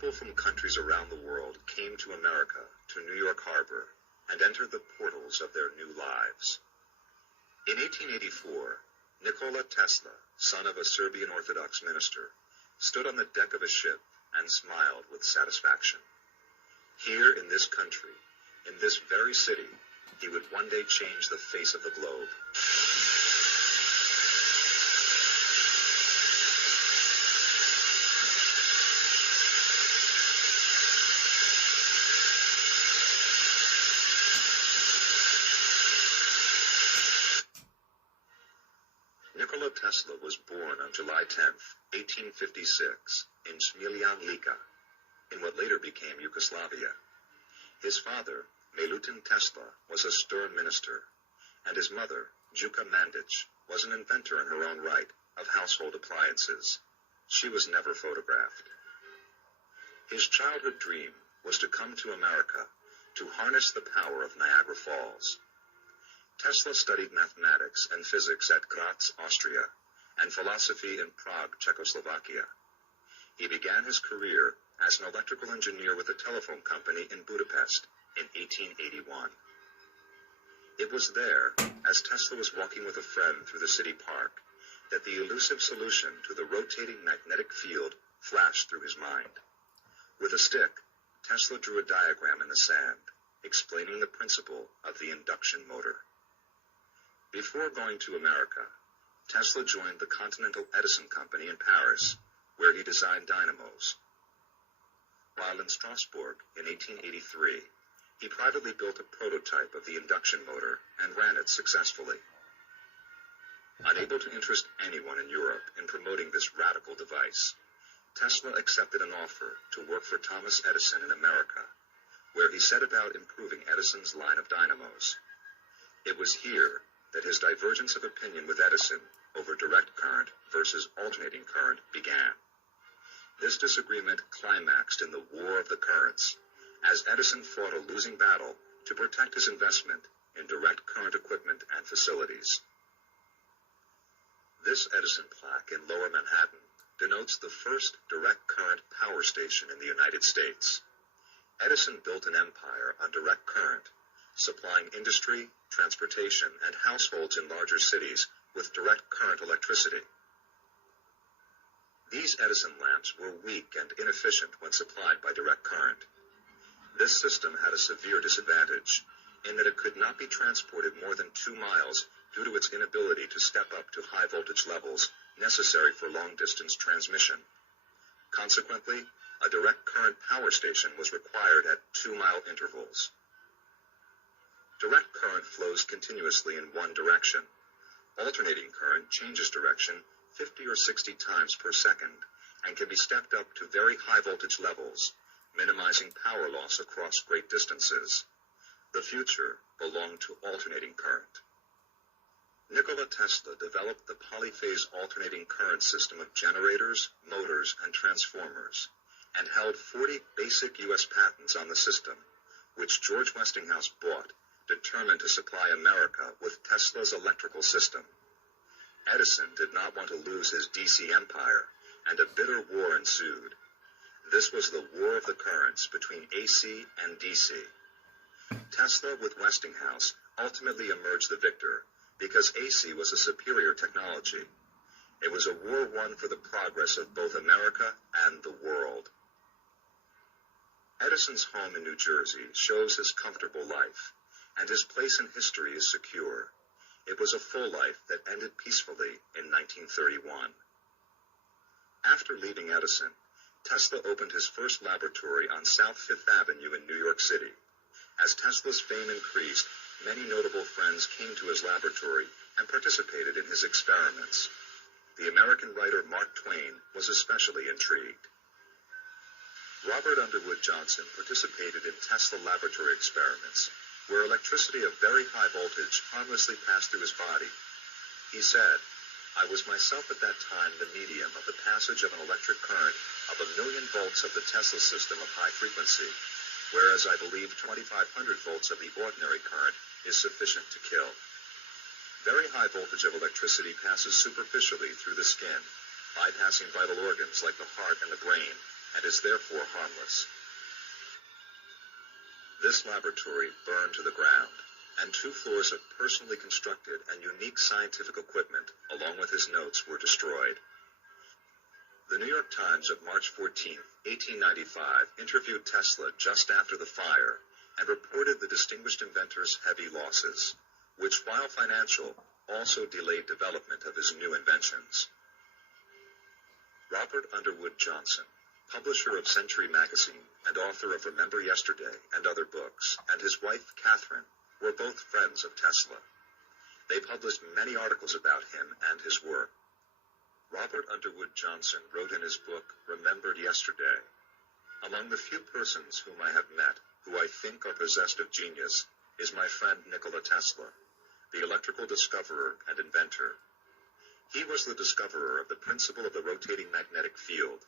people from countries around the world came to America, to New York Harbor, and entered the portals of their new lives. In 1884, Nikola Tesla, son of a Serbian Orthodox minister, stood on the deck of a ship and smiled with satisfaction. Here in this country, in this very city, he would one day change the face of the globe. Nikola Tesla was born on July 10, 1856, in Smiljan, in what later became Yugoslavia. His father, Milutin Tesla, was a stern minister, and his mother, Juka Mandic, was an inventor in her own right of household appliances. She was never photographed. His childhood dream was to come to America to harness the power of Niagara Falls. Tesla studied mathematics and physics at Graz, Austria, and philosophy in Prague, Czechoslovakia. He began his career as an electrical engineer with a telephone company in Budapest in 1881. It was there, as Tesla was walking with a friend through the city park, that the elusive solution to the rotating magnetic field flashed through his mind. With a stick, Tesla drew a diagram in the sand, explaining the principle of the induction motor. Before going to America, Tesla joined the Continental Edison Company in Paris, where he designed dynamos. While in Strasbourg in 1883, he privately built a prototype of the induction motor and ran it successfully. Unable to interest anyone in Europe in promoting this radical device, Tesla accepted an offer to work for Thomas Edison in America, where he set about improving Edison's line of dynamos. It was here that his divergence of opinion with Edison over direct current versus alternating current began. This disagreement climaxed in the War of the Currents, as Edison fought a losing battle to protect his investment in direct current equipment and facilities. This Edison plaque in Lower Manhattan denotes the first direct current power station in the United States. Edison built an empire on direct current, supplying industry, transportation, and households in larger cities with direct current electricity. These Edison lamps were weak and inefficient when supplied by direct current. This system had a severe disadvantage, in that it could not be transported more than 2 miles due to its inability to step up to high voltage levels necessary for long-distance transmission. Consequently, a direct current power station was required at 2-mile intervals. Direct current flows continuously in one direction. Alternating current changes direction 50 or 60 times per second and can be stepped up to very high voltage levels, minimizing power loss across great distances. The future belonged to alternating current. Nikola Tesla developed the polyphase alternating current system of generators, motors, and transformers, and held 40 basic U.S. patents on the system, which George Westinghouse bought, determined to supply America with Tesla's electrical system. Edison did not want to lose his DC empire, and a bitter war ensued. This was the war of the currents between AC and DC. Tesla, with Westinghouse, ultimately emerged the victor because AC was a superior technology. It was a war won for the progress of both America and the world. Edison's home in New Jersey shows his comfortable life, and his place in history is secure. It was a full life that ended peacefully in 1931. After leaving Edison, Tesla opened his first laboratory on South Fifth Avenue in New York City. As Tesla's fame increased, many notable friends came to his laboratory and participated in his experiments. The American writer Mark Twain was especially intrigued. Robert Underwood Johnson participated in Tesla laboratory experiments, where electricity of very high voltage harmlessly passed through his body. He said, "I was myself at that time the medium of the passage of an electric current of 1,000,000 volts of the Tesla system of high frequency, whereas I believe 2,500 volts of the ordinary current is sufficient to kill. Very high voltage of electricity passes superficially through the skin, bypassing vital organs like the heart and the brain, and is therefore harmless. This laboratory burned to the ground, and 2 floors of personally constructed and unique scientific equipment, along with his notes, were destroyed. The New York Times of March 14, 1895, interviewed Tesla just after the fire and reported the distinguished inventor's heavy losses, which, while financial, also delayed development of his new inventions. Robert Underwood Johnson, publisher of Century Magazine and author of Remember Yesterday and other books, and his wife, Catherine, were both friends of Tesla. They published many articles about him and his work. Robert Underwood Johnson wrote in his book, Remembered Yesterday, "Among the few persons whom I have met, who I think are possessed of genius, is my friend Nikola Tesla, the electrical discoverer and inventor. He was the discoverer of the principle of the rotating magnetic field.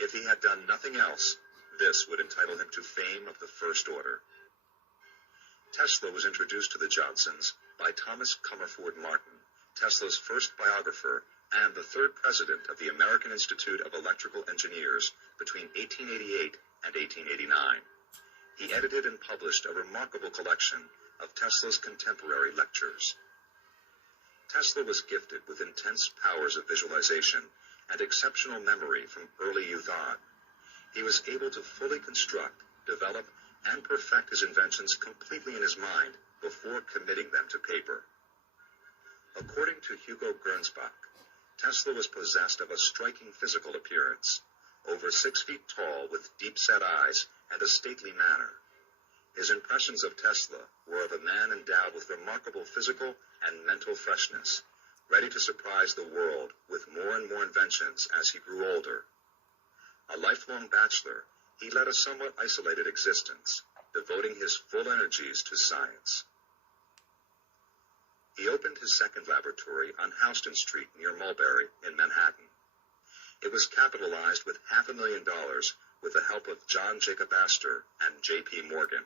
If he had done nothing else, this would entitle him to fame of the first order." Tesla was introduced to the Johnsons by Thomas Comerford Martin, Tesla's first biographer and the 3rd president of the American Institute of Electrical Engineers between 1888 and 1889. He edited and published a remarkable collection of Tesla's contemporary lectures. Tesla was gifted with intense powers of visualization and exceptional memory from early youth on. He was able to fully construct, develop, and perfect his inventions completely in his mind before committing them to paper. According to Hugo Gernsback, Tesla was possessed of a striking physical appearance, over 6 feet tall with deep-set eyes and a stately manner. His impressions of Tesla were of a man endowed with remarkable physical and mental freshness, ready to surprise the world with more and more inventions as he grew older. A lifelong bachelor, he led a somewhat isolated existence, devoting his full energies to science. He opened his second laboratory on Houston Street near Mulberry in Manhattan. It was capitalized with $500,000 with the help of John Jacob Astor and J.P. Morgan.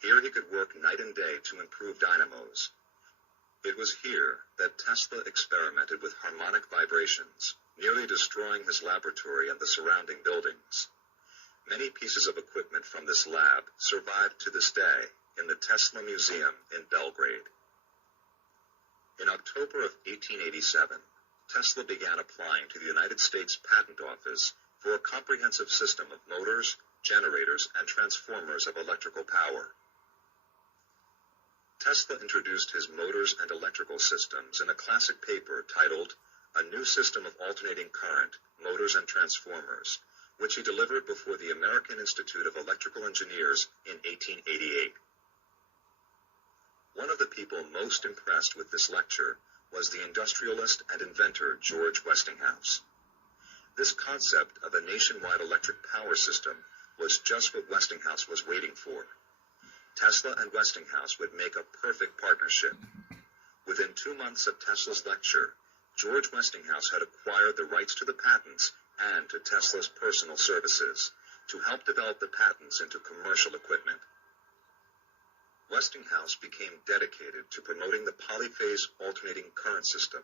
Here he could work night and day to improve dynamos. It was here that Tesla experimented with harmonic vibrations, nearly destroying his laboratory and the surrounding buildings. Many pieces of equipment from this lab survive to this day in the Tesla Museum in Belgrade. In October of 1887, Tesla began applying to the United States Patent Office for a comprehensive system of motors, generators, and transformers of electrical power. Tesla introduced his motors and electrical systems in a classic paper titled A New System of Alternating Current, Motors and Transformers, which he delivered before the American Institute of Electrical Engineers in 1888. One of the people most impressed with this lecture was the industrialist and inventor George Westinghouse. This concept of a nationwide electric power system was just what Westinghouse was waiting for. Tesla and Westinghouse would make a perfect partnership. Within 2 months of Tesla's lecture, George Westinghouse had acquired the rights to the patents and to Tesla's personal services to help develop the patents into commercial equipment. Westinghouse became dedicated to promoting the polyphase alternating current system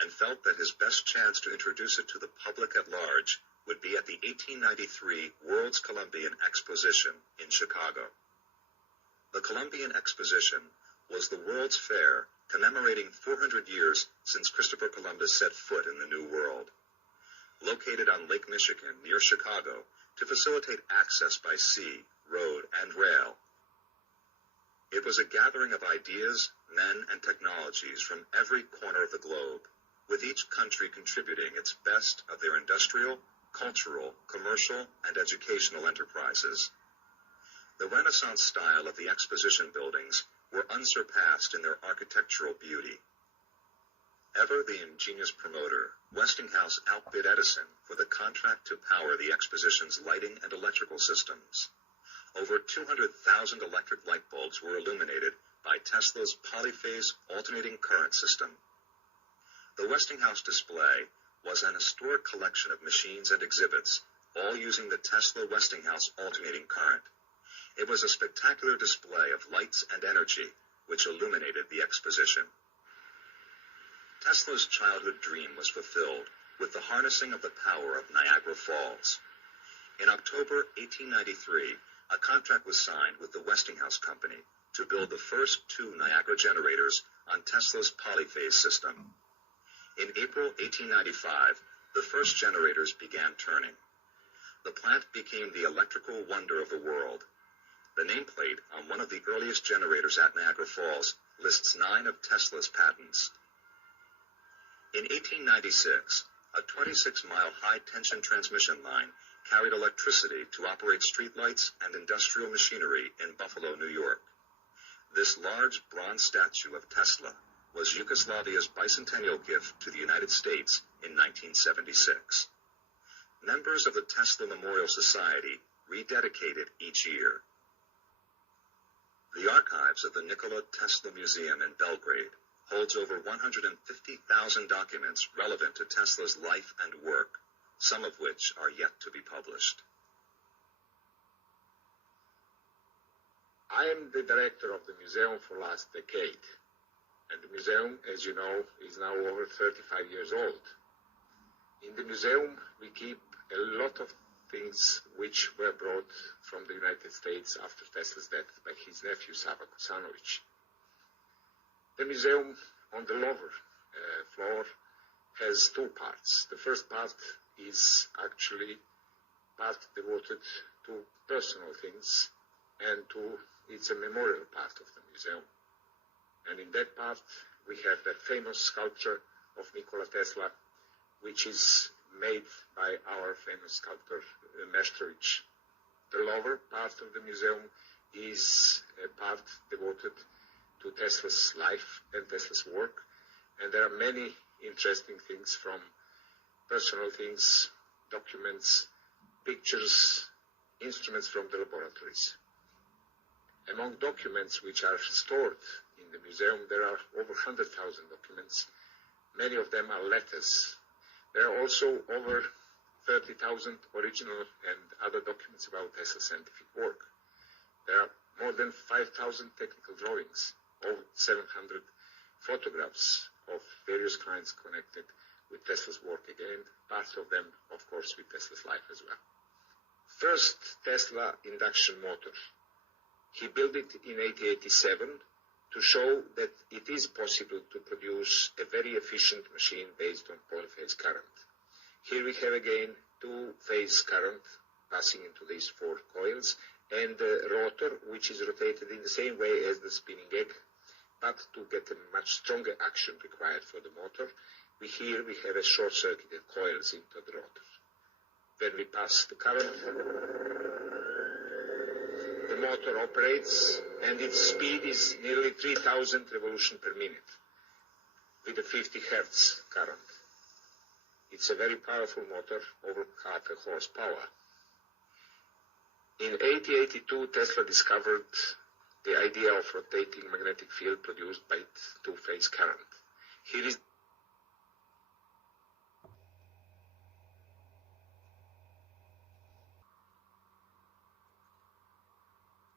and felt that his best chance to introduce it to the public at large would be at the 1893 World's Columbian Exposition in Chicago. The Columbian Exposition was the World's Fair commemorating 400 years since Christopher Columbus set foot in the New World. Located on Lake Michigan near Chicago to facilitate access by sea, road, and rail. It was a gathering of ideas, men, and technologies from every corner of the globe, with each country contributing its best of their industrial, cultural, commercial, and educational enterprises. The Renaissance style of the exposition buildings were unsurpassed in their architectural beauty. Ever the ingenious promoter, Westinghouse outbid Edison for the contract to power the exposition's lighting and electrical systems. Over 200,000 electric light bulbs were illuminated by Tesla's polyphase alternating current system. The Westinghouse display was an historic collection of machines and exhibits, all using the Tesla Westinghouse alternating current. It was a spectacular display of lights and energy, which illuminated the exposition. Tesla's childhood dream was fulfilled with the harnessing of the power of Niagara Falls, In October 1893, a contract was signed with the Westinghouse Company to build the first 2 Niagara generators on Tesla's polyphase system. In April 1895, the first generators began turning. The plant became the electrical wonder of the world. The nameplate on one of the earliest generators at Niagara Falls lists 9 of Tesla's patents. In 1896, a 26-mile high-tension transmission line carried electricity to operate streetlights and industrial machinery in Buffalo, New York. This large bronze statue of Tesla was Yugoslavia's bicentennial gift to the United States in 1976. Members of the Tesla Memorial Society rededicate it each year. The archives of the Nikola Tesla Museum in Belgrade holds over 150,000 documents relevant to Tesla's life and work, some of which are yet to be published. I am the director of the museum for the last decade, and the museum, as you know, is now over 35 years old. In the museum, we keep a lot of things which were brought from the United States after Tesla's death by his nephew Sava Kusanovic. The museum on the lower floor has 2 parts. The first part is actually part devoted to personal things, and it's a memorial part of the museum. And in that part, we have that famous sculpture of Nikola Tesla, which is made by our famous sculptor, Meštrović. The lower part of the museum is a part devoted to Tesla's life and Tesla's work, and there are many interesting things, from personal things, documents, pictures, instruments from the laboratories. Among documents which are stored in the museum, there are over 100,000 documents. Many of them are letters. There are also over 30,000 original and other documents about Tesla's scientific work. There are more than 5,000 technical drawings, over 700 photographs of various kinds connected with Tesla's work again, part of them, of course, with Tesla's life as well. First Tesla induction motor. He built it in 1887 to show that it is possible to produce a very efficient machine based on polyphase current. Here we have again 2-phase current passing into these 4 coils, and a rotor which is rotated in the same way as the spinning egg, but to get a much stronger action required for the motor, here we have a short-circuited coils into the rotor. When we pass the current, the motor operates, and its speed is nearly 3,000 revolutions per minute with a 50 Hz current. It's a very powerful motor, over half a horsepower. In 1882, Tesla discovered the idea of rotating magnetic field produced by 2-phase current. Here is